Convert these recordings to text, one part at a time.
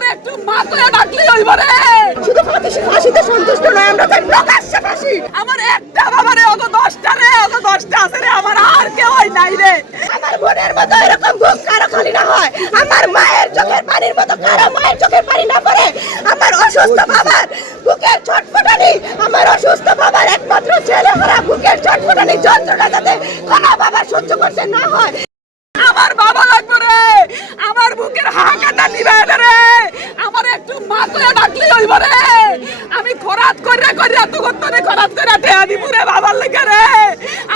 আমার একটু মা করে ডাকলি হইব রে। শুধু ফাঁসিতে সন্তুষ্ট নয়, আমরা চাই প্রকাশ্যে ফাঁসি। আমার একটা বাবারে অত 10টা রে, অত 10টা আছে রে, আমার আর কেউ নাই রে। আমার বোনের মতো এরকম বুক কারো খালি না হয়, আমার মায়ের চোখের পানির মতো কারো মায়ের চোখের পানি না পড়ে। আমার অসুস্থ বাবার বুকের ছটফটানি, আমার অসুস্থ বাবার একমাত্র ছেলে হারা বুকের ছটফটানি যন্ত্রণা যাতে কোনো বাবা সহ্য করতে না হয়। আমার বাবা লাগবে রে, আমার বুকের হাঁকাটা নিবে রে, আমার একটু মা করে ডাকলি হইব রে। আমি খরাত কইরা কইরা তো গতরে খরাত কইরা টেয়া দিমু রে বাবার লাগা রে।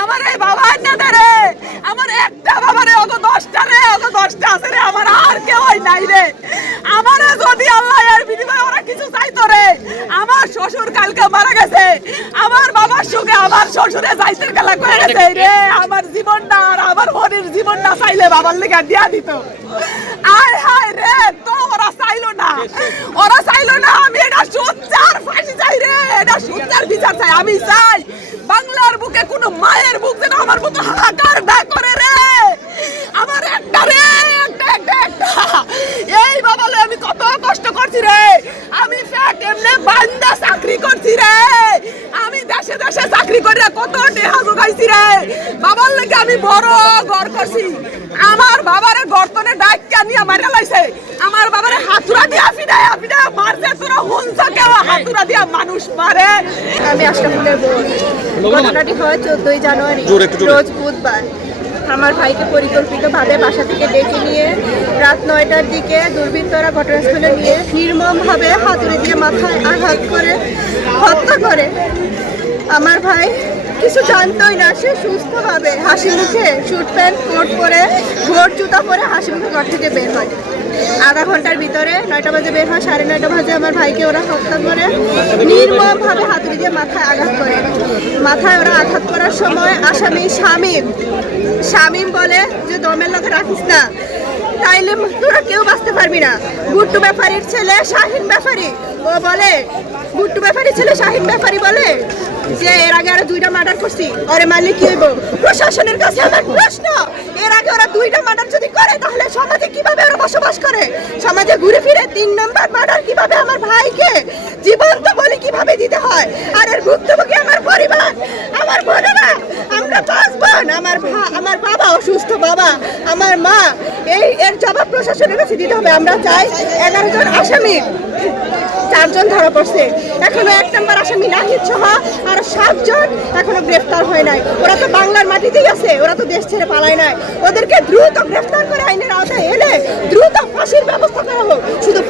আমার এই বাবা না দে রে, আমার একটা বাবারে অত 10টা রে, অত 10টা আছে রে, আমার আর কেউ নাই রে। আমারে যদি আল্লাহ এর বিনিময়ে ওরা কিছু চাইতো রে, আমার শ্বশুর কালকে মারা গেছে, আমার বাবার সঙ্গে আমার শ্বশুরে যাইতে গেলা করে গেছে রে। আমার জীবনটা আর আমার বোনের জীবনটা চাইলে বাবার লেগে দিয়া দিত। আয় হায় রে, তো ওরা চাইলো না, ওরা চাইলো না। আমি এটা সুচার ফাঁসি চাই রে, এটা সুচার বিচার চাই। আমি চাই বাংলার বুকে কোনো মায়ের বুক যেন আমার মতো হাহাকার না করে রে। আমার একটা রে, একটা একটা একটা এই বাবালে আমি কত কষ্ট করছি রে। আমি ফ্যাট এমনে বান্দা চাকরি করছি রে, আমি দেশে দেশে চাকরি করে কত টাকা জোগাইছি রে। বাবার লাগে আমি বড় ঘর করছি, আমার বাবারে গর্তনে ডাইকা নিয়ে মারা লাইছে, আমার বাবারে হাতুড়া দিয়া ফিডায়া ফিডায়া মারছে। তোরা হুনছ কেউ হাতুড়া দিয়া মানুষ মারে? আমি আশরাফুলের বোন। ঘটনাটি হয় 14ই জানুয়ারি, রোজ বুধবার। আমার ভাইকে পরিকল্পিতভাবে বাসা থেকে ডেকে নিয়ে রাত 9টার দিকে দুর্বৃত্তরা ঘটনাস্থলে নিয়ে নির্মমভাবে হাতুড়ি দিয়ে মাথায় আঘাত করে হত্যা করে। আমার ভাই কিছু জানতোই না, সে সুস্থভাবে হাসি মুখে স্যুট প্যান্ট কোট পরে ভোর জুতা পরে হাসি মুখে ঘর থেকে বের হয়। আধা ঘন্টার ভিতরে 9টা বাজে বের হয়, 9:30 বাজে আমার ভাইকে ওরা হত্যা করে নির্মমভাবে হাতুড়ি দিয়ে মাথায় আঘাত করে। মাথায় ওরা আঘাত করার সময় আসামি শামীম বলে যে দমের লোকে রাখিস না, তাইলে তোরা কেউ বাঁচতে পারবি না। গুট্টু ব্যাপারীর ছেলে শাহিন ব্যাপারী, ও বলে, গুট্টু ব্যাপারীর ছেলে শাহিন ব্যাপারী বলে যে এর আগে আরো 2টা মার্ডার করছি, ওরে মারলে কি হইব? প্রশাসনের কাছে আমার প্রশ্ন, এর আগে ওরা 2টা মার্ডার যদি করে তাহলে সমাজে কিভাবে ওরা বসবাস করে? সমাজে ঘুরে ফিরে 3 নম্বর মার্ডার কিভাবে আমার ভাইকে জীবন্ত বলি কিভাবে দিতে হয়? আর এর ভুক্তভোগী আমার পরিবার, আমার বোনেরা, আমরা 5 বোন, আমার বাবা অসুস্থ বাবা, আমার মা, এর জবাব প্রশাসনের কাছে দিতে হবে। আমরা চাই 11 জন আসামি, 4 জন ধরা পড়ছে, এখনো 1 নম্বর আসামি নাহিদ সহ আর 7 জন এখনো গ্রেফতার হয় নাই। ওরা তো বাংলার মাটিতেই আছে, ওরা তো দেশ ছেড়ে পালায় নাই। ওদেরকে দ্রুত গ্রেফতার করে আইনের আওতায় এনে দ্রুত ফাঁসির ব্যবস্থা করা হোক। শুধু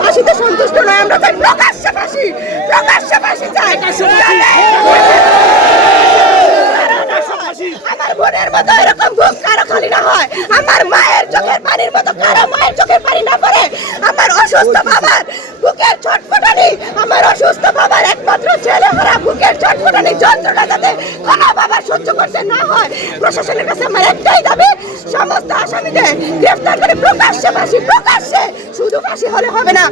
ফাঁসিতে সন্তুষ্ট নয়, আমরা চাই প্রকাশ্যে ফাঁসি, প্রকাশ্যে ফাঁসি চাই। আমার বোনের মতো এরকম বুক কারো খালি না হয়, আমার মায়ের চোখের পানির মতো কারো মায়ের চোখের পানি না পড়ে। আমার অসুস্থ বাবার বুকের ছটফটানি, আমার অসুস্থ বাবার একমাত্র ছেলে হারা বুকের ছটফটানি যন্ত্রণা যাতে কোনো বাবা সহ্য করতে না হয়। প্রশাসনের কাছে আমার একটাই দাবি, সমস্ত আসামিদের গ্রেফতার করে প্রকাশ্যে ফাঁসি, প্রকাশ্যে। শুধু ফাঁসি হলে হবে না।